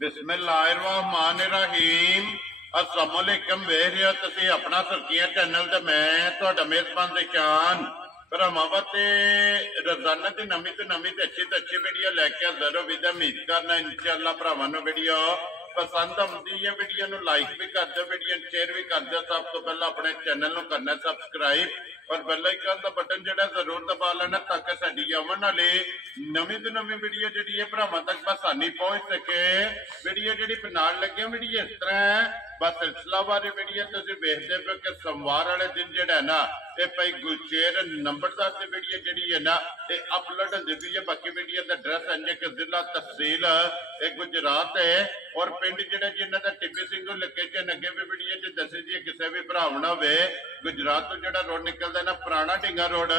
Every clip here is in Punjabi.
बिस्मिल्लाहिर्रहमानिर्रहीम। अस्सलामुअलैकुम। वेख रहे हो तुसीं अपना सुर्खियां चैनल ते मैं तुहाडा मेज़बान दिशान भरावां ते रोजाना की नवीं तो नवीं ते अच्छी वीडियो लैके हाज़र हो। विद उम्मीद करना इंशाअल्लाह भरावां नूं वीडियो पसंद आउंदी है। वीडियो नूं लाइक भी कर दो, वीडियो शेयर भी कर दो। सब तो पहला अपने चैनल नूं करना सब्सक्राइब और बेल आइकन का बटन जो जरूर दबा लेना ताकि साडी आने वाली नवीं तो नवीं वीडियो जी भरावां तक आसानी पहुंच सके। वीडियो जी बनाने लगे वीडियो इस तरह है, बस सिलसिलावार वीडियो तुम वेखते पे कि सोमवार वाले दिन जो है ना ये भाई गुलशेर नंबरदार की वीडियो जी है ना ये अपलोड होती पई है। बाकी वीडियो का एड्रैस है कि जिला तहसील गुजरात है और पिंड जो जिन्हों का टिब्बी सिंह लोकेशन अगे भी वीडियो च दसी दी किसी भी भरावना हो गुजरात तो जो रोड निकलता है ना पुराना ढिंगा रोड,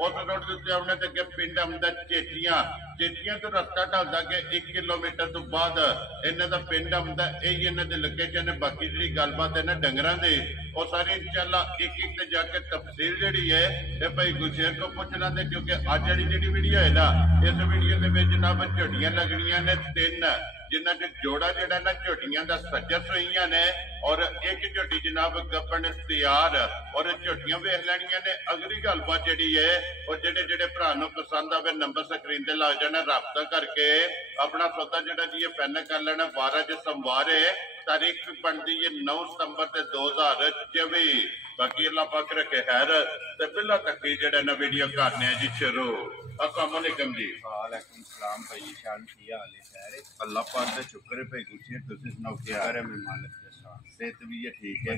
उस रोड के उत्ते आने तो अगे पिंड आउंदा चेटियां। चेटियां तो रस्ता ढलदा कि 1 किलोमीटर तो बाद इन्हां दा पिंड आउंदा। यही इन्हां दी लोकेशन है। बाकी जी गलबात है ना डंगरां दी वो सारी इंशाअल्लाह एक एक ते जाके तफसील जी है ये भाई गुलशेर को पूछ लेंगे, क्योंकि अज जी वीडियो है ना इस वीडियो के जनाब झोटियां लगनियां ने 3 जिन्हों च जोड़ा जड़ा ना झोटियां का सज्जर सोईया ने और एक झोटी जनाब गब्बन तैयार और झोटियां वेख लैनिया ने। अगली गलबात जी है और जेडे जेडे भरा पसंद आवे नंबर स्क्रीन से लग जाना, रबता करके अपना सौदा जड़ा जी फाइनल कर लेना। 12 जो सोमवार है, तारीख बनती है 9 सितंबर 2024। बाकी अल्लाह पाक रखे खैर ते पहला तक जेड़ा ना वीडियो करने जी शुरू। अस्सलाम वालेकुम जी। वालेकुम सलाम भाई शान की हाल है? खैर अल्लाह पाक का शुक्र है भाई गुलशेर, तुसीं सुनाओ क्या है? मैं मालिक के साथ सेहत भी है ठीक है।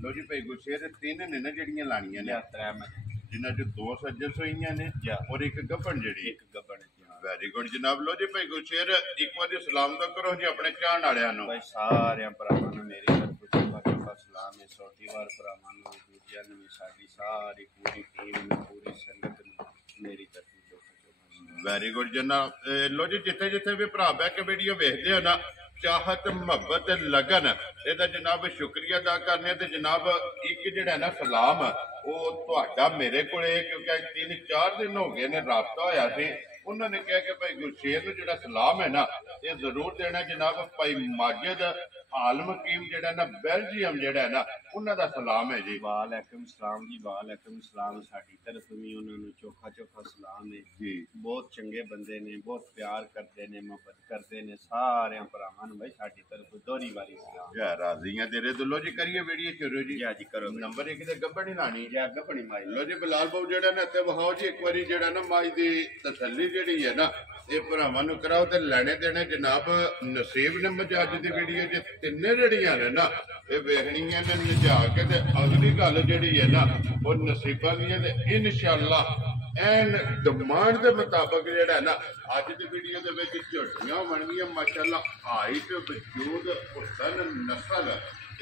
लो जी भाई गुलशेर 3 ने ना जड़ियां लानियां ने, यात्रा में जिन्हां च 2 सज्जन सोईयां ने और एक गब्बन जड़ी एक गब्बन। वेरी गुड जनाब। लो जी भाई गुलशेर एक बार सलाम तो करो जी अपने चाहण वालियां नूं। भाई सारे भरावां नूं मेरी तरफ चोखा सलाम है। छोटी वार भरावां नूं दूजियां नूं साडी सारी पूरी टीम नूं पूरी संगत नूं मेरी तरफ चोखा। वेरी गुड जनाब। लो जी जिथे जिथे भी भरा बह के वीडियो वेखते हो ना, चाहत मुहब्बत लगन ਇਹਦਾ जनाब शुक्रिया अदा करने ते जनाब एक जिहड़ा ना सलाम वो तुहाडा मेरे कोले, क्योंकि 3-4 दिन हो गए ने राबता होया सी। उन्होंने कहा कि भाई गुलशेर नूं जिहड़ा सलाम है ना ये जरूर देना जनाब। भाई माजिद आलम हकीम जिहड़ा ना बेल्जियम जिहड़ा है ना उन्हां दा सलाम है जी। वालेकुम सलाम जी, वालेकुम सलाम। साडी तरफ भी उन्होंने चोखा सलाम है जी। बहुत चंगे बंदे ने, बहुत प्यार करते ने, मोहब्बत करते ने सारे भरावां नूं। भाई साडी तरफ दोहरी वारी सलाम। जय राजियां तेरे तो। लो जी करिए वीडियो शुरू जी। जी जी करो। नंबर 1 ते गब्बन ही लानी जी गब्बनी माई। लो जी बिलाल बाबू जिहड़ा ना इत्थे वहाओ जी एक बारी जिहड़ा ना माई दी तसल्ली जिहड़ी है ना ये भरावां नूं कराओ ते लेने देने जनाब नसीब ने मजा अज दी वीडियो च 3 जड़ियां ने ना ये वेखणियां ने लिजा के ते अगली गल जिहड़ी है ना वो नसीबां दी है ते इंशाअल्लाह एन डिमांड के मुताबिक जिहड़ा ना अज दी वीडियो दे विच झोटियां बनगियां माशाअल्लाह। हाइट वजूद हुसन नस्ल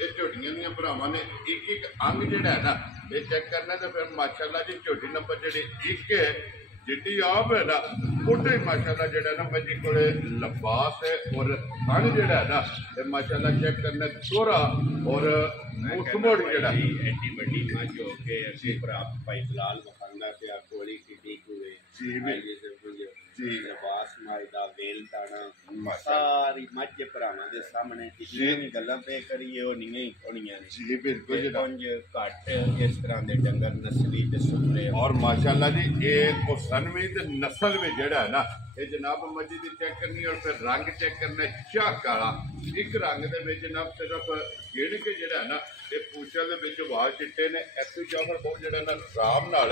ये झोटियां दियां भरावां ने एक एक अंग जिहड़ा है ना ये चेक करना तो फिर माशाअल्लाह जी झोटी नंबर जिहड़ी एक है जिड्डी आप है ना उड्डे माशाअल्लाह जिहड़ा ना मजी कोले लबास है और थन जिहड़ा है ना ये माशाअल्लाह चेक करना थोड़ा और मुठमोड़ जिहड़ा एडी बड़ी मज हो के असि भरा भाई बिलाल बखांदा पिया कोली किडी कुए जी जी लबास मायदा वेल ताना सारी मज भरावां दे सामने जिन्नी भी गल्लां पे करिए ओ नहीं होणियां ने जी बिल्कुल जी। कुंज घट इस तरह दे डंगर नस्ली ते सुथरे और माशाअल्लाह जी ये हुसन भी ते नस्ल भी जिहड़ा है ना ये जनाब मजी दी चेक करनी और फिर रंग चेक करना शाह काला एक रंग दे विच जनाब सिर्फ गिण के जिहड़ा है ना ये पूछल दे विच वाल चिट्टे ने ऐसे जाफर बहुत जिहड़ा ना आराम नाल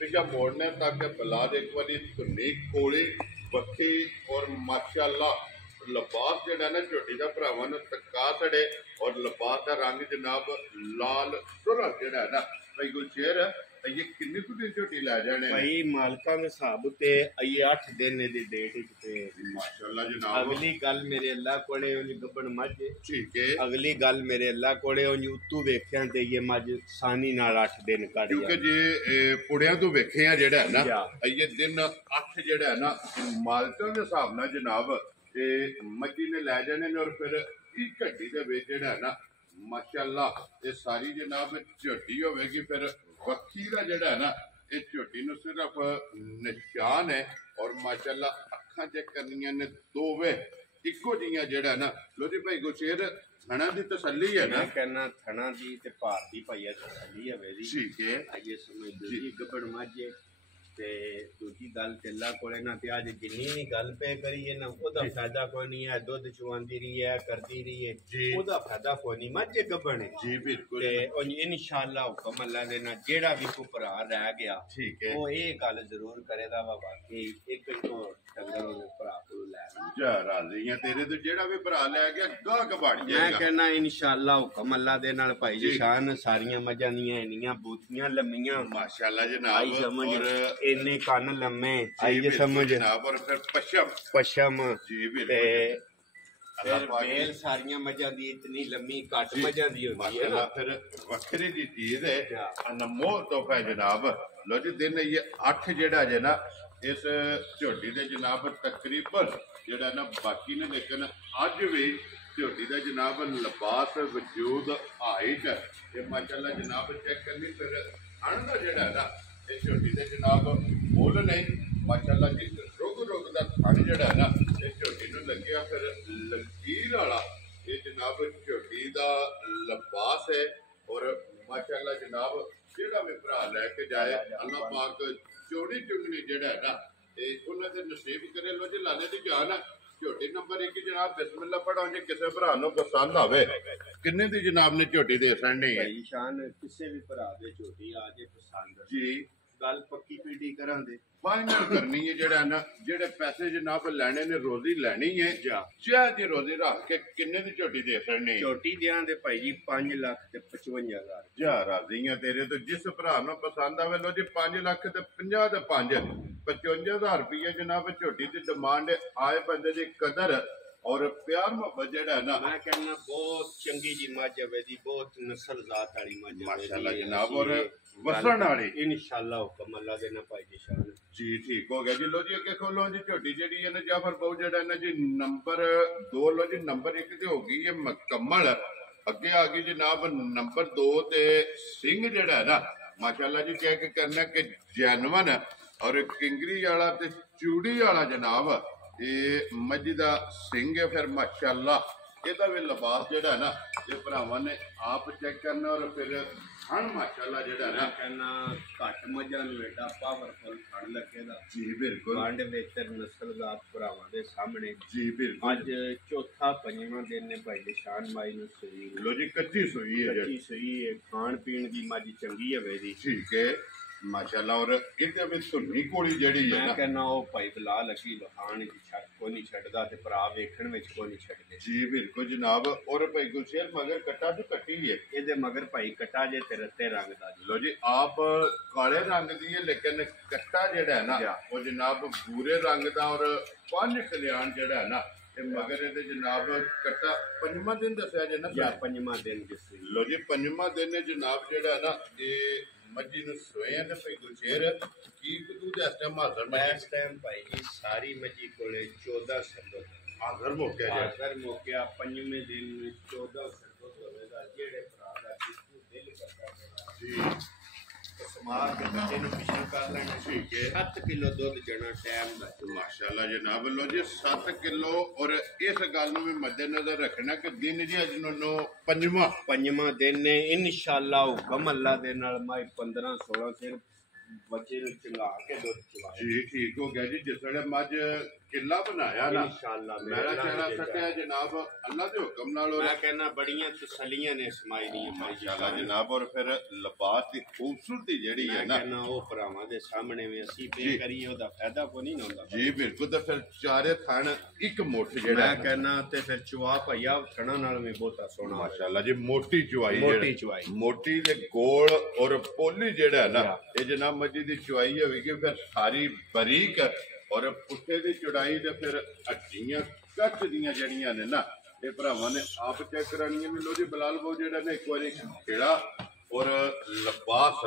पिछा मोड़ने ताकि बलाद एक बारी धुनी कोली बखी और माशाअल्लाह लबास जिहड़ा ना झोटी का भरावां नूं तका छड़े और लबास का रंग जनाब लाल सुरा जिहड़ा है ना भाई गुलशेर ये किन्नी कुछ झोटी लै जाने भाई मालका में हिसाब ते ये 8 दिन दी डेट ते माशाअल्लाह जनाब। अगली गल मेरे अल्लाह कोले उन गब्बन मज ठीक है। अगली गल मेरे अल्लाह कोले उन उतू वेख्या ते ये मज सानी नाल 8 दिन काढ़ी क्योंकि जे पुड़ियां तो वेखे हैं जेड़ा है ना ये दिन 8 जेड़ा है ना मालका के हिसाब नाल जनाब ये मजी ने लै जाने और फिर एक घंटी दे विच जेड़ा है ना माशाअल्लाह ये सारी जनाब झोटी होगी। फिर वक्की का जड़ा है ना ये झोटी नूं सिर्फ निशान है और माशाअल्लाह अखां चेक करनियां ने 2 वे ਇੱਕੋ ਜਿਹੀਆਂ ਜਿਹੜਾ ਨਾ ਲੋ ਜੀ ਭਾਈ ਗੁਰਸ਼ੇਰ ਥਣਾ ਦੀ ਤਸੱਲੀ ਹੈ ਨਾ ਮੈਂ ਕਹਿੰਦਾ ਥਣਾ ਦੀ ਤੇ ਭਾਰ ਦੀ ਭਾਈਆ ਤਸੱਲੀ ਹੈ ਜੀ ਠੀਕ ਹੈ ਆਈਏ ਸਮਝ ਦੂਜੀ ਗੱਬੜ ਮਾਝੇ ਤੇ ਦੂਜੀ ਗੱਲ ਤੇਲਾ ਕੋਲੇ ਨਾ ਤੇ ਅੱਜ ਜਿੰਨੀ ਵੀ ਗੱਲ ਪੇ ਕਰੀਏ ਨਾ ਉਹਦਾ ਫਾਇਦਾ ਕੋਈ ਨਹੀਂ ਹੈ ਦੁੱਧ ਚਵਾਉਂਦੀ ਰਹੀ ਹੈ ਕਰਦੀ ਰਹੀ ਹੈ ਉਹਦਾ ਫਾਇਦਾ ਕੋਈ ਨਹੀਂ ਮਾਝੇ ਗੱਬਣੇ ਜੀ ਬਿਲਕੁਲ ਤੇ ਇਨਸ਼ਾਅੱਲਾ ਹੁਕਮ ਅੱਲਾ ਦੇ ਨਾਲ ਜਿਹੜਾ ਵੀ ਕੋ ਭਰਾ ਰਹਿ ਗਿਆ ਠੀਕ ਹੈ ਉਹ ਇਹ ਗੱਲ ਜ਼ਰੂਰ ਕਰੇਗਾ ਵਾ ਬਾਕੀ ਇੱਕ ਤੋਂ ਡੰਗਰ ਉਹਦੇ ਭਰਾ ਕੋਲ ਲੈ ਜਾ ਰਾਜ਼ੀਆਂ ਤੇਰੇ ਤੋਂ ਜਿਹੜਾ ਵੀ ਭਰਾ ਲੈ ਗਿਆ ਗਾਹਕ ਬਣ ਮੈਂ ਜਾਏਗਾ ਕਹਿੰਦਾ ਇਨਸ਼ਾਅੱਲਾ ਹੁਕਮ ਅੱਲਾ ਦੇ ਨਾਲ ਭਾਈ ਨਿਸ਼ਾਨ ਸਾਰੀਆਂ ਮੱਝਾਂ ਦੀਆਂ ਇੰਨੀਆਂ ਬੂਥੀਆਂ ਲੰਮੀਆਂ ਮਾਸ਼ਾਅੱਲਾ ਆਈ ਜਨਾਬ ਸਮਝ ਔਰ ਇੰਨੇ ਕੰਨ ਲੰਮੇ ਆਈ ਜੇ ਸਮਝ ਜਨਾਬ ਔਰ ਫਿਰ ਪਸ਼ਮ ਜੀ ਬਿਲਕੁਲ ਤੇ ਅੱਲਾਹ ਫਿਰ ਪਾਕ ਮੇਲ ਸਾਰੀਆਂ ਮੱਝਾਂ ਦੀ ਇਤਨੀ ਲੰਮੀ ਘੱਟ ਮੱਝਾਂ ਦੀ ਹੁੰਦੀ ਹੈ ਮਾਸ਼ਾਅੱਲਾ ਫਿਰ ਵੱਖਰੀ ਦੀ ਚੀਜ਼ ਹੈ ਅਨਮੋਲ ਤੋਹਫਾ ਹੈ ਜਨਾਬ ਲੋ ਜੀ ਦਿਨ ਇਹ 8 ਜਿਹੜਾ ਜੇ ਨਾ ਇਸ ਝੋਟੀ ਦੇ ਜਨਾਬ ਤਕਰੀਬਨ ਜਿਹੜਾ ਨਾ ਬਾਕੀ ਨੇ ਲੇਕਿਨ ਅੱਜ ਵੀ ਝੋਟੀ ਦਾ ਜਨਾਬ ਲਿਬਾਸ ਵਜੂਦ ਹਾਈਟ ਇਹ ਮਾਸ਼ਾਅੱਲਾ ਜਨਾਬ ਚੈੱਕ ਕਰਨੀ ਫਿਰ ਹਣ ਦਾ ਜਿਹੜਾ ਨਾ ਇਹ ਝੋਟੀ ਦੇ ਜਨਾਬ ਮੁੱਲ ਨਹੀਂ ਮਾਸ਼ਾਅੱਲਾ ਜੀ ਰੁਗ ਦਾ ਥਣ ਜਿਹੜਾ ਨਾ ਇਹ ਝੋਟੀ ਨੂੰ ਲੱਗਿਆ ਫਿਰ ਲਕੀਰ ਵਾਲਾ ਇਹ ਜਨਾਬ ਝੋਟੀ ਦਾ ਲਿਬਾਸ ਹੈ ਔਰ ਮਾਸ਼ਾਅੱਲਾ ਜਨਾਬ ਜਿਹੜਾ ਵੀ ਭਰਾ ਲੈ ਕੇ ਜਾਏ ਅੱਲਾਹ ਪਾਕ ਚੋੜੀ ਚੁੰਗਣੀ ਜਿਹੜਾ ਹੈ ਨਾ ਤੇ ਉਹਨਾਂ ਦੇ ਨਸੀਬ ਕਰੇ ਲੋ ਜੀ ਲਾਲੇ ਦੀ ਜਾਨ ਝੋਟੀ ਨੰਬਰ 1 ਜਨਾਬ ਬਿਸਮਿਲ੍ਲਾ ਪੜਾਓ ਜੇ ਕਿਸੇ ਭਰਾ ਨੂੰ ਪਸੰਦ ਆਵੇ ਕਿੰਨੇ ਦੀ ਜਨਾਬ ਨੇ ਝੋਟੀ ਦੇ ਸੰਣੀ ਹੈ ਭਾਈ ਸ਼ਾਨ ਕਿਸੇ ਵੀ ਭਰਾ ਦੇ ਝੋਟੀ ਆ ਜੇ ਪਸੰਦ ਜੀ ਗੱਲ ਪੱਕੀ ਪੀਟੀ ਕਰਾਂਗੇ ਫਾਈਨਲ ਕਰਨੀ ਹੈ ਜਿਹੜਾ ਨਾ ਜਿਹੜੇ ਪੈਸੇ ਜਨਾਬ ਲੈਣੇ ਨੇ ਰੋਜ਼ੀ ਲੈਣੀ ਹੈ ਚਾਹ ਦੀ ਰੋਜ਼ੀ ਰੱਖ ਕੇ ਕਿੰਨੇ ਦੀ ਝੋਟੀ ਦੇ ਸੰਣੀ ਝੋਟੀ ਦਿਆਂ ਦੇ ਭਾਈ ਜੀ 5 ਲੱਖ ਤੇ 55,000 ਜਾ ਰਾਜ਼ੀਆਂ ਤੇਰੇ ਤੋਂ ਜਿਸ ਭਰਾ ਨੂੰ ਪਸੰਦ ਆਵੇ ਲੋ ਜੀ 5 ਲੱਖ ਤੇ 50 ਤੇ 5 55,000 ਰੁਪਏ ਜਨਾਬ ਝੋਟੀ ਦੀ ਡਿਮਾਂਡ ਆਏ ਬੰਦੇ ਦੀ ਕਦਰ ਔਰ ਪਿਆਰ ਮੁਹੱਬਤ ਜਿਹੜਾ ਨਾ ਮੈਂ ਕਹਿੰਦਾ ਬਹੁਤ ਚੰਗੀ ਜੀ ਮੱਝ ਹੋਵੇ ਦੀ ਬਹੁਤ ਨਸਲ ਜ਼ਾਤ ਵਾਲੀ ਮੱਝ ਮਾਸ਼ਾਅੱਲਾ ਜਨਾਬ ਔਰ ਵਸਣ ਵਾਲੀ ਇਨਸ਼ਾਅੱਲਾ ਹੁਕਮ ਅੱਲਾ ਦੇ ਨਾਲ ਭਾਈ ਜੀ ਸ਼ਾਨ ਜੀ ਠੀਕ ਹੋ ਗਿਆ ਜੀ ਲੋ ਜੀ ਅੱਗੇ ਖੋਲੋ ਜੀ ਝੋਟੀ ਜਿਹੜੀ ਹੈ ਨਾ ਜਾਫਰ ਬਾਊ ਜਿਹੜਾ ਨਾ ਜੀ ਨੰਬਰ 2 ਲੋ ਜੀ ਨੰਬਰ 1 ਤੇ ਹੋ ਗਈ ਹੈ ਮੁਕੰਮਲ ਅੱਗੇ ਆ ਗਈ ਜਨਾਬ ਨੰਬਰ 2 ਤੇ ਸਿੰਘ ਜਿਹੜਾ ਹੈ ਨਾ ਮਾਸ਼ਾਅੱਲਾ ਜੀ ਚੈੱਕ ਕਰਨਾ ਕਿ ਜੈਨਵਨ ਔਰ ਕਿੰਗਰੀ ਵਾਲਾ ਤੇ ਚੂੜੀ ਵਾਲਾ ਜਨਾਬ ਇਹ ਮੱਝ ਦਾ ਸਿੰਘ ਹੈ ਫਿਰ ਮਾਸ਼ਾਅੱਲਾ ਇਹਦਾ ਵੀ ਲਿਬਾਸ ਜਿਹੜਾ ਨਾ ਇਹ ਭਰਾਵਾਂ ਨੇ ਆਪ ਚੈੱਕ ਕਰਨਾ ਔਰ ਫਿਰ ਹਣ ਮਾਸ਼ਾਅੱਲਾ ਜਿਹੜਾ ਨਾ ਕਹਿੰਦਾ ਘੱਟ ਮੱਝਾਂ ਨੂੰ ਏਡਾ ਪਾਵਰਫੁਲ ਫੜ ਲੱਗੇਗਾ ਜੀ ਬਿਲਕੁਲ ਕਾਂਡ ਵਿੱਚ ਨਸਲ ਜ਼ਾਤ ਭਰਾਵਾਂ ਦੇ ਸਾਹਮਣੇ ਜੀ ਬਿਲਕੁਲ ਅੱਜ ਚੌਥਾ ਪੰਜਵਾਂ ਦਿਨ ਨੇ ਭਾਈ ਨਿਸ਼ਾਨ ਮਾਈ ਨੂੰ ਸਹੀ ਲੋ ਜੀ ਕੱਚੀ ਸੂਈ ਹੈ ਕੱਚੀ ਸਹੀ ਹੈ ਖਾਣ ਪੀਣ ਦੀ ਮੱਝ ਚੰਗੀ ਹੋਵੇ ਦੀ ਠੀਕ ਹੈ ਮਾਸ਼ਾਅੱਲਾ ਔਰ ਇਹਦੇ ਵਿੱਚ ਧੁੰਨੀ ਕੋਲੀ ਜਿਹੜੀ ਹੈ ਮੈਂ ਨਾ ਕਹਿੰਦਾ ਉਹ ਭਾਈ ਬਲਾ ਲੱਗੀ ਲੋਹਾਨ ਦੀ ਛੱਡ ਕੋਈ ਨਹੀਂ ਛੱਡਦਾ ਤੇ ਭਰਾ ਵੇਖਣ ਵਿੱਚ ਕੋਈ ਨਹੀਂ ਛੱਡਦੇ ਜੀ ਬਿਲਕੁਲ ਜਨਾਬ ਔਰ ਭਾਈ ਗੁਲਸ਼ੇਰ ਮਗਰ ਕੱਟਾ ਤੋਂ ਕੱਟੀ ਹੈ ਇਹਦੇ ਮਗਰ ਭਾਈ ਕਟਾ ਜੇ ਤੇ ਰੱਤੇ ਰੰਗ ਦਾ ਜੀ ਲੋ ਜੀ ਆਪ ਕਾਲੇ ਰੰਗ ਦੀ ਹੈ ਲੇਕਿਨ ਕੱਟਾ ਜਿਹੜਾ ਹੈ ਨਾ ਉਹ ਜਨਾਬ ਭੂਰੇ ਰੰਗ ਦਾ ਔਰ ਪੰਜ ਕਲਿਆਣ ਜਿਹੜਾ ਹੈ ਨਾ ਤੇ ਮਗਰ ਇਹਦੇ ਜਨਾਬ ਕੱਟਾ ਪੰਜਵਾਂ ਦਿਨ ਦੱਸਿਆ ਜੇ ਨਾ ਜਾਂ ਪੰਜਵਾਂ ਦਿਨ ਜਿਸ ਲੋ ਜੀ ਪੰਜਵਾਂ ਦਿਨ ਜਨਾਬ ਜਿਹੜਾ ਨਾ ਇਹ ਮੱਝੀ ਨੂੰ ਸੋਏ ਤੇ ਭਾਈ ਗੁਲਸ਼ੇਰ ਕੀ ਕਦੂ ਦੇ ਇਸ ਟਾਈਮ ਭਾਈ ਜੀ ਸਾਰੀ ਮੱਝੀ ਕੋਲੇ 14 ਸਰਬਤ ਹਾਜ਼ਰ ਮੌਕੇ ਜੇ ਹਾਜ਼ਰ ਮੌਕਿਆ ਪੰਜਵੇਂ ਦਿਨ 14 ਸਰਬਤ ਹੋਵੇਗਾ ਜਿਹੜੇ ਭਰਾ ਦਾ ਜਿੱਥੋਂ ਦਿਲ ਕਰਦਾ ਹੈ ਜੀ ਸਮਾਰ ਕੇ ਬੱਚੇ ਨੂੰ ਪਿਛਲ ਕਰ ਲੈਣਾ ਠੀਕ ਹੈ 7 ਕਿਲੋ ਦੁੱਧ ਜਣਾ ਟਾਈਮ ਦਾ ਮਾਸ਼ਾਅੱਲਾ ਜਨਾਬ ਲੋ ਜੀ 7 ਕਿਲੋ ਔਰ ਇਸ ਗੱਲ ਨੂੰ ਵੀ ਮੱਦੇਨਜ਼ਰ ਰੱਖਣਾ ਕਿ ਦਿਨ ਜੀ ਅੱਜ ਨੂੰ ਪੰਜਵਾਂ ਦਿਨ ਨੇ ਇਨਸ਼ਾਅੱਲਾ ਹੁਕਮ ਅੱਲਾ ਦੇ ਨਾਲ ਮੈਂ 15 16 ਸਿਰ ਬੱਚੇ ਨੂੰ ਚੰਗਾ ਕੇ ਦੁੱਧ ਚਵਾਇਆ ਜੀ ਠੀਕ ਹੋ ਗਿਆ ਜੀ ਜਿਸ ਵੇਲੇ ਮੱਝ ਕਿੱਲਾ ਬਣਾਇਆ ਨਾ ਇਨਸ਼ਾਅੱਲਾ ਮੇਰਾ ਚਿਹਰਾ ਸੱਟਿਆ ਜਨਾਬ ਅੱਲਾ ਦੇ ਹੁਕਮ ਨਾਲ ਮੈਂ ਕਹਿੰਦਾ ਬੜੀਆਂ ਤਸੱਲੀਆਂ ਨੇ ਸਮਾਈ ਦੀਆਂ ਮਾਸ਼ਾਅੱਲਾ ਜਨਾਬ ਔਰ ਫਿਰ ਲਿਬਾਸ ਦੀ ਖੂਬਸੂਰਤੀ ਜਿਹੜੀ ਹੈ ਨਾ ਕਹਿੰਦਾ ਉਹ ਭਰਾਵਾਂ ਦੇ ਸਾਹਮਣੇ ਵੀ ਅਸੀਂ ਪੇ ਕਰੀਏ ਉਹਦਾ ਫਾਇਦਾ ਕੋਈ ਨਹੀਂ ਹੁੰਦਾ ਜੀ ਬਿਲਕੁਲ ਤੇ ਫਿਰ ਚਾਰੇ ਥਣ ਇੱਕ ਮੁੱਠ ਜਿਹੜਾ ਮੈਂ ਕਹਿੰਦਾ ਤੇ ਫਿਰ ਚੁਆ ਭਈਆ ਥਣਾ ਨਾਲ ਵੀ ਬਹੁਤਾ ਸੋਹਣਾ ਮਾਸ਼ਾਅੱਲਾ ਜੀ ਮੋਟੀ ਚੁਆਈ ਮੋਟੀ ਚੁਆਈ ਮੋਟੀ ਦੇ ਗੋਲ ਔਰ ਪੋਲੀ ਜਿਹੜਾ ਨਾ ਇਹ ਜਨਾਬ ਮੱਝੀ ਦੀ ਚੁਆਈ ਹੋਵੇਗੀ ਫਿਰ ਸਾਰੀ ਬਰੀਕ ਔਰ ਪੁੱਠੇ ਦੀ ਚੜਾਈ ਤੇ ਫਿਰ ਹੱਡੀਆਂ ਕੱਚ ਦੀਆਂ ਜਿਹੜੀਆਂ ਨੇ ਨਾ ਇਹ ਭਰਾਵਾਂ ਨੇ ਆਪ ਚੈੱਕ ਕਰਾਉਣੀਆਂ ਨੇ ਲੋ ਜੀ ਬਲਾਲ ਬਾਊ ਜਿਹੜਾ ਨੇ ਇੱਕ ਵਾਰੀ ਖੇੜਾ ਔਰ ਲਿਬਾਸ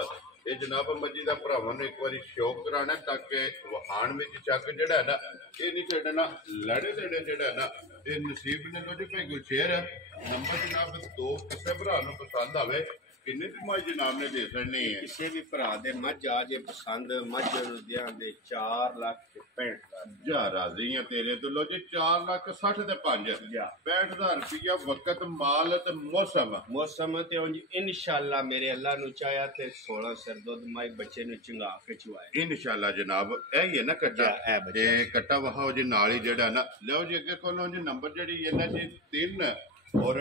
ਇਹ ਜਨਾਬ ਮੱਝੀ ਦਾ ਭਰਾਵਾਂ ਨੇ ਇੱਕ ਵਾਰੀ ਸ਼ੌਕ ਕਰਾਣਾ ਤਾਂ ਕਿ ਵਹਾਣ ਵਿੱਚ ਚੱਕ ਜਿਹੜਾ ਨਾ ਇਹ ਨਹੀਂ ਛੱਡਣਾ ਲੜੇ ਜਿਹੜਾ ਨਾ ਇਹ ਨਸੀਬ ਨੇ ਲੋ ਜੀ ਭਾਈ ਗੁਲਸ਼ੇਰ ਨੰਬਰ ਜਨਾਬ 2 ਕਿਸੇ ਭਰਾ ਨੂੰ ਪਸੰਦ ਆਵੇ ਕਿੰਨੇ ਦੀ ਮੱਝ ਜਨਾਬ ਨੇ ਦੇ ਛੱਡਣੀ ਹੈ? ਕਿਸੇ ਵੀ ਭਰਾ ਦੇ ਮੱਝ ਆ ਜੇ ਪਸੰਦ ਮੱਝ ਨੂੰ ਦਿਆਂਦੇ 4,65,000 ਜਾ ਰਾਜ਼ੀ ਆ ਤੇਰੇ ਤੋਂ। ਲੋ ਜੀ 4,60,000 ਤੇ 5 ਜਾ 65,000 ਰੁਪਇਆ ਵਕਤ ਮਾਲ ਤੇ ਮੌਸਮ। ਮੌਸਮ ਤੇ ਉਂਝ ਇਨਸ਼ਾਅੱਲਾ ਮੇਰੇ ਅੱਲਾ ਨੂੰ ਚਾਹਿਆ ਤੇ 16 ਸਿਰ ਦੁੱਧ ਮਾਈ ਬੱਚੇ ਨੂੰ ਚੰਗਾ ਕੇ ਚੁਆਏ ਇਨਸ਼ਾਅੱਲਾ ਜਨਾਬ। ਇਹ ਹੀ ਹੈ ਨਾ ਕੱਟਾ, ਇਹ ਬੱਚਾ। ਤੇ ਕੱਟਾ ਵਹਾਓ ਜੀ ਨਾਲ ਹੀ ਜਿਹੜਾ ਨਾ। ਲਓ ਜੀ ਅੱਗੇ ਕੋਲੋਂ ਜੀ ਨੰਬਰ ਜਿਹੜੀ ਇਹਨਾਂ ਦੀ 3 ਔਰ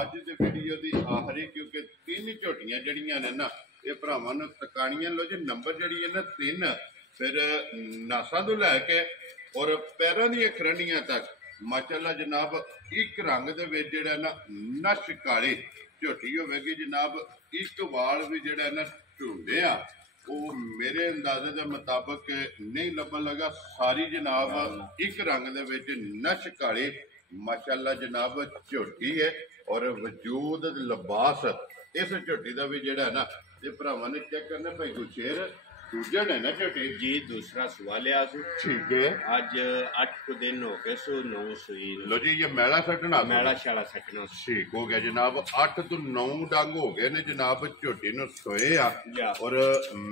ਅੱਜ ਦੇ ਵੀਡੀਓ ਦੀ ਆਖਰੀ, ਕਿਉਂਕਿ 3 ਝੋਟੀਆਂ ਜਿਹੜੀਆਂ ਨੇ ਨਾ ਇਹ ਭਰਾਵਾਂ ਨੂੰ ਤਕਾਣੀਆਂ। ਲੋ ਜੀ ਨੰਬਰ ਜਿਹੜੀ ਹੈ ਨਾ 3, ਫਿਰ ਨਾਸਾਂ ਤੋਂ ਲੈ ਕੇ ਔਰ ਪੈਰਾਂ ਦੀਆਂ ਖਰੰਡੀਆਂ ਤੱਕ ਮਾਸ਼ਾਅੱਲਾ ਜਨਾਬ ਇੱਕ ਰੰਗ ਦੇ ਵਿੱਚ ਜਿਹੜਾ ਨਾ ਨਸ਼ ਕਾਲੀ ਝੋਟੀ ਹੋਵੇਗੀ ਜਨਾਬ। ਇੱਕ ਵਾਲ ਵੀ ਜਿਹੜਾ ਨਾ ਝੁੰਡੇ ਆ ਉਹ ਮੇਰੇ ਅੰਦਾਜ਼ੇ ਦੇ ਮੁਤਾਬਕ ਨਹੀਂ ਲੱਭਣ ਲੱਗਾ। ਸਾਰੀ ਜਨਾਬ ਇੱਕ ਰੰਗ ਦੇ ਵਿੱਚ ਨਸ਼ ਕਾਲੀ ਮਾਸ਼ਾਅੱਲਾ ਜਨਾਬ ਝੋਟੀ ਹੈ। ਔਰ ਵਜੂਦ ਲਿਬਾਸ ਇਸ ਝੋਟੀ ਦਾ ਵੀ ਜਿਹੜਾ ਨਾ ਇਹ ਭਰਾਵਾਂ ਨੇ ਚੈੱਕ ਕਰਨਾ ਭਾਈ ਗੁਸ਼ੇਰ ਦੂਜਾ ਨੇ ਨਾ ਝੋਟੀ ਜੀ ਦੂਸਰਾ ਸਵਾਲ ਆ ਸੂ। ਠੀਕ ਹੈ। ਅੱਜ 8 ਦਿਨ ਹੋ ਗਏ ਸੂ 9 ਸੂਈ ਨੂੰ। ਲੋ ਜੀ ਇਹ ਮੈਲਾ ਸੱਟਣਾ ਮੈਲਾ ਛਾਲਾ ਸੱਟਣਾ ਠੀਕ ਹੋ ਗਿਆ ਜਨਾਬ। 8 ਤੋਂ 9 ਡੰਗ ਹੋ ਗਏ ਨੇ ਜਨਾਬ ਝੋਟੀ ਨੂੰ ਸੋਏ ਆ। ਜਾ। ਔਰ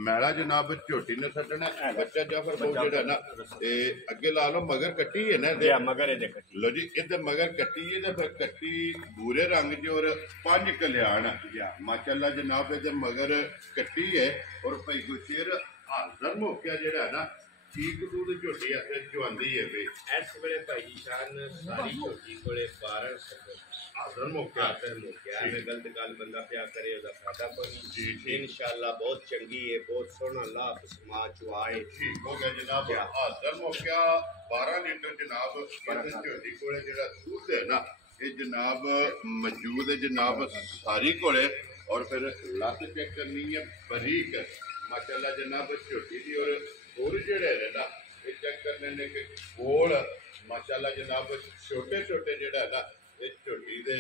ਮੈਲਾ ਜਨਾਬ ਝੋਟੀ ਨੂੰ ਸੱਟਣਾ ਬੱਚਾ ਜਾਫਰ ਬਹੁ ਜਿਹੜਾ ਨਾ ਇਹ ਅੱਗੇ ਲਾ ਲਓ ਮਗਰ ਕੱਟੀ ਹੈ ਨਾ ਇਹਦੇ। ਜਾ ਮਗਰ ਇਹਦੇ ਕੱਟੀ। ਲੋ ਜੀ ਇਹਦੇ ਮਗਰ ਕੱਟੀ ਹੈ ਤੇ ਫਿਰ ਕੱਟੀ ਬੂਰੇ ਰੰਗ ਚ ਔਰ 5 ਕਲਿਆਣ ਮਾਸ਼ਾਅੱਲਾ ਜਨਾਬ ਇਹਦੇ ਮਗਰ ਕੱਟੀ ਹੈ। ਔਰ ਭਾਈ ਗੁਸ਼ੇਰ ਹਾਜ਼ਰ ਮੌਕਿਆ ਜਿਹੜਾ ਨਾ ਠੀਕ ਦੂਧ ਝੋਟੀ ਆਸੇ ਚੁਆਂਦੀ ਹੈ ਵੇ। ਇਸ ਵੇਲੇ ਭਾਈ ਸ਼ਾਨ ਸਾਰੀ ਝੋਟੀ ਕੋਲੇ 12 ਹਾਜ਼ਰ ਮੌਕਿਆ ਐਵੇਂ ਗਲਤ ਗੱਲ ਬੰਦਾ ਪਿਆ ਕਰੇ ਉਹਦਾ ਫਾਇਦਾ ਕੋਈ ਜੀ, ਨਹੀਂ। ਠੀਕ। ਇਨਸ਼ਾਅੱਲਾ ਬਹੁਤ ਚੰਗੀ ਹੈ, ਬਹੁਤ ਸੋਹਣਾ ਲਾਭ ਸਮਾਜ ਚ ਆਏ। ਠੀਕ ਹੋ ਗਿਆ ਜਨਾਬ। ਹਾਜ਼ਰ ਮੌਕਿਆ 12 ਲੀਟਰ ਜਨਾਬ ਇਸ ਝੋਟੀ ਕੋਲੇ ਜਿਹੜਾ ਦੁੱਧ ਹੈ ਨਾ ਇਹ ਜਨਾਬ ਮੌਜੂਦ ਹੈ ਜਨਾਬ ਸਾਰੀ ਕੋਲੇ। ਔਰ ਫਿਰ ਲੱਤ ਚੈੱਕ ਕਰਨੀ ਹੈ ਬਰੀਕ ਮਾਸ਼ਾਅੱਲਾ ਜਨਾਬ ਝੋਟੀ ਦੀ। ਔਰ ਹੋਰ ਜਿਹੜੇ ਨੇ ਨਾ ਇਹ ਚੈੱਕ ਕਰਨੇ ਨੇ ਕਿ ਕੋਲ ਮਾਸ਼ਾਅੱਲਾ ਜਨਾਬ ਛੋਟੇ ਛੋਟੇ ਜਿਹੜਾ ਨਾ ਇਹ ਝੋਟੀ ਦੇ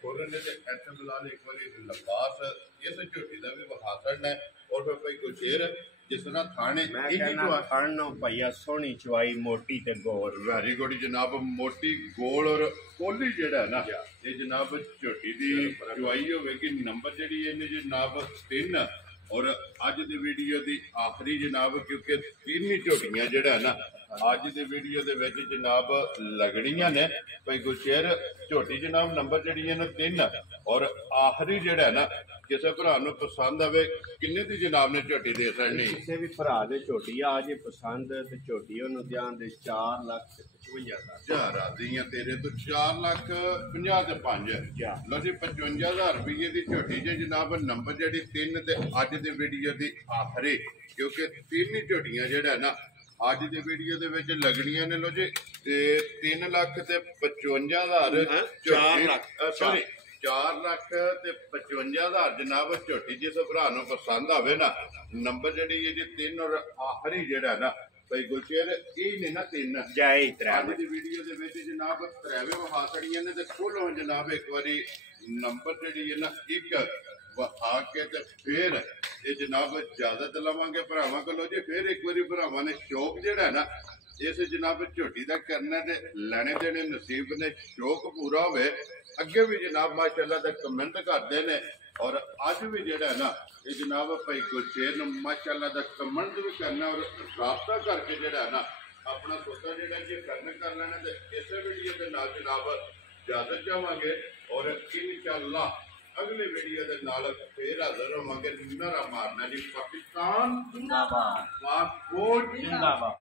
ਖੁਰ ਨੇ ਤੇ ਐਥੇ ਬੁਲਾ ਲੈ ਇੱਕ ਵਾਰੀ ਲਿਬਾਸ ਇਸ ਝੋਟੀ ਦਾ ਵੀ ਵਿਖਾ ਛੱਡਣਾ ਹੈ। ਔਰ ਫਿਰ ਭਾਈ ਗੁਸ਼ੇਰ ਜਿਸ ਤਰ੍ਹਾਂ ਥਾਣੇ ਮੈਂ ਇਹ ਕਹਿੰਦਾ ਖਾਣਾ ਭਈਆ ਸੋਹਣੀ ਚਵਾਈ ਮੋਟੀ ਤੇ ਗੋਲ ਵੈਰੀ ਗੁੱਡ ਜਨਾਬ। ਮੋਟੀ ਗੋਲ ਔਰ ਕੋਲੀ ਜਿਹੜਾ ਨਾ ਇਹ ਜਨਾਬ ਝੋਟੀ ਦੀ ਚੁਆਈ ਹੋਵੇਗੀ। ਨੰਬਰ ਜਿਹੜੀ ਇਹਨੇ ਜਨਾਬ 3 ਔਰ ਅੱਜ ਦੀ ਵੀਡੀਓ ਦੀ ਆਖਰੀ ਜਨਾਬ, ਕਿਉਂਕਿ 3 ਹੀ ਝੋਟੀਆਂ ਜਿਹੜਾ ਨਾ ਅੱਜ ਦੀ ਵੀਡੀਓ ਦੇ ਵਿੱਚ ਜਨਾਬ ਲੱਗਣੀਆਂ ਨੇ। ਭਾਈ ਗੁਸ਼ੇਰ ਝੋਟੀ ਜਨਾਬ ਨੰਬਰ ਜਿਹੜੀ ਹੈ ਨਾ 3 ਔਰ ਆਖਰੀ ਜਿਹੜਾ ਨਾ ਕਿਸੇ ਭਰਾ ਨੂੰ ਪਸੰਦ ਆਵੇ ਕਿੰਨੇ ਦੀ ਜਨਾਬ ਨੇ ਝੋਟੀ ਦੇ ਛੱਡਣੀ? ਕਿਸੇ ਵੀ ਭਰਾ ਦੇ ਝੋਟੀ ਆ ਜੇ ਪਸੰਦ ਤੇ ਝੋਟੀ ਉਹਨੂੰ ਦਿਆਂ ਦੇ 4,55,000 ਜਾ ਰਾਜ਼ੀਆਂ ਤੇਰੇ ਤੋਂ 4,50,000 ਤੇ 5 ਲੋ ਜੀ 55,000 ਰੁਪਏ ਦੀ ਝੋਟੀ ਜੇ ਜਨਾਬ। ਨੰਬਰ ਜਿਹੜੀ 3 ਤੇ ਅੱਜ ਦੀ ਵੀਡੀਓ ਦੀ ਆਖਰੀ, ਕਿਉਂਕਿ 3 ਹੀ ਝੋਟੀਆਂ ਜਿਹੜਾ ਨਾ ਅੱਜ ਦੀ ਵੀਡੀਓ ਦੇ ਵਿੱਚ ਲੱਗਣੀਆਂ ਨੇ। ਲੋ ਜੀ ਤੇ 3 ਲੱਖ ਤੇ 55,000 4 ਲੱਖ ਸੌਰੀ 4 ਲੱਖ ਤੇ 55,000 ਜਨਾਬ ਝੋਟੀ ਜਿਸ ਭਰਾ ਨੂੰ ਪਸੰਦ ਆਵੇ ਨਾ ਨੰਬਰ ਜਿਹੜੀ ਇਹ ਜੀ 3 ਔਰ ਆਖਰੀ ਜਿਹੜਾ ਨਾ ਭਾਈ ਗੁਲਸ਼ੇਰ ਇਹ ਨੇ ਨਾ 3 ਜਾਏ ਅੱਜ ਦੀ ਵੀਡੀਓ ਦੇ ਵਿੱਚ ਜਨਾਬ ਤਰਾਵੇ ਵਹਾ ਖੜੀਆਂ ਨੇ ਤੇ ਖੋਲੋ ਜਨਾਬ ਇੱਕ ਵਾਰੀ ਨੰਬਰ ਜਿਹੜੀ ਹੈ ਨਾ 1 ਵਹਾ ਕੇ ਤੇ ਫਿਰ ਇਹ ਜਨਾਬ ਇਜਾਜ਼ਤ ਲਵਾਂਗੇ ਭਰਾਵਾਂ ਕੋਲੋਂ ਜੀ। ਫਿਰ ਇੱਕ ਵਾਰੀ ਭਰਾਵਾਂ ਨੇ ਸ਼ੌਕ ਜਿਹੜਾ ਨਾ ਇਸ ਜਨਾਬ ਝੋਟੀ ਦਾ ਕਰਨਾ ਤੇ ਲੈਣੇ ਦੇਣੇ ਨਸੀਬ ਨੇ ਸ਼ੌਕ ਪੂਰਾ ਹੋਵੇ। ਅੱਗੇ ਵੀ ਜਨਾਬ ਮਾਸ਼ਾਅੱਲਾ ਦਾ ਕਮੈਂਟ ਕਰਦੇ ਨੇ ਔਰ ਅੱਜ ਵੀ ਜਿਹੜਾ ਨਾ ਇਹ ਜਨਾਬ ਭਾਈ ਗੁਲਸ਼ੇਰ ਨੂੰ ਮਾਸ਼ਾਅੱਲਾ ਦਾ ਕਮੈਂਟ ਵੀ ਕਰਨਾ ਔਰ ਰਾਬਤਾ ਕਰਕੇ ਜਿਹੜਾ ਨਾ ਆਪਣਾ ਸੌਦਾ ਜਿਹੜਾ ਜੇ ਕਰ ਲੈਣਾ ਤੇ ਇਸੇ ਵੀਡੀਓ ਦੇ ਨਾਲ ਜਨਾਬ ਇਜਾਜ਼ਤ ਚਾਹਾਂਗੇ। ਔਰ ਇਨਸ਼ਾਅੱਲਾ ਅਗਲੇ ਵੀਡੀਓ ਦੇ ਨਾਲ ਫੇਰ ਹਾਜ਼ਰ ਹੋਵਾਂਗੇ। ਨਾਰਾ ਮਾਰਨਾ ਜੀ ਪਾਕਿਸਤਾਨ ਜਿੰਦਾਬਾਦ, ਪਾਕ ਫੌਜ ਜਿੰਦਾਬਾਦ।